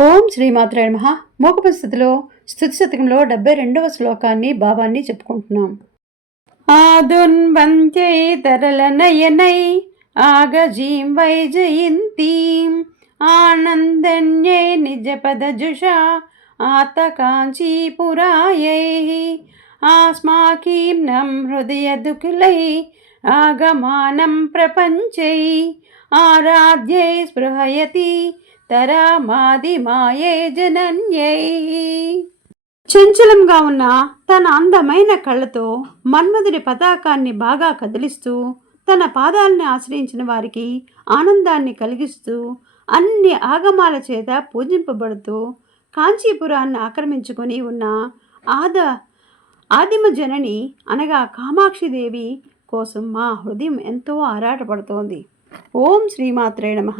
ఓం శ్రీమాత్రే నమ. మూకప పరిస్థితిలో స్థుతి శతకంలో డెబ్బై రెండవ శ్లోకాన్ని భావాన్ని చెప్పుకుంటున్నాం. ఆదున్వంత్యై తరల నయనై ఆగజీం వైజయంతీం. ఆనందన్యై నిజపదజుషా ఆతకాంచీపురాయై ఆస్మాకీం నం హృదయ దుఃఖులై ప్రపంచై ఆరాధ్యై స్పృహయతి తరామాది మాయే జనన్యై. చంచలంగా ఉన్న తన అందమైన కళ్ళతో మన్మధుడి పతాకాన్ని బాగా కదిలిస్తూ తన పాదాలని ఆశ్రయించిన వారికి ఆనందాన్ని కలిగిస్తూ అన్ని ఆగమాల చేత పూజింపబడుతూ కాంచీపురాన్ని ఆక్రమించుకొని ఉన్న ఆద ఆదిమ జనని అనగా కామాక్షిదేవి కోసం మా హృదయం ఎంతో ఆరాటపడుతోంది. ఓం శ్రీమాత్రే నమ.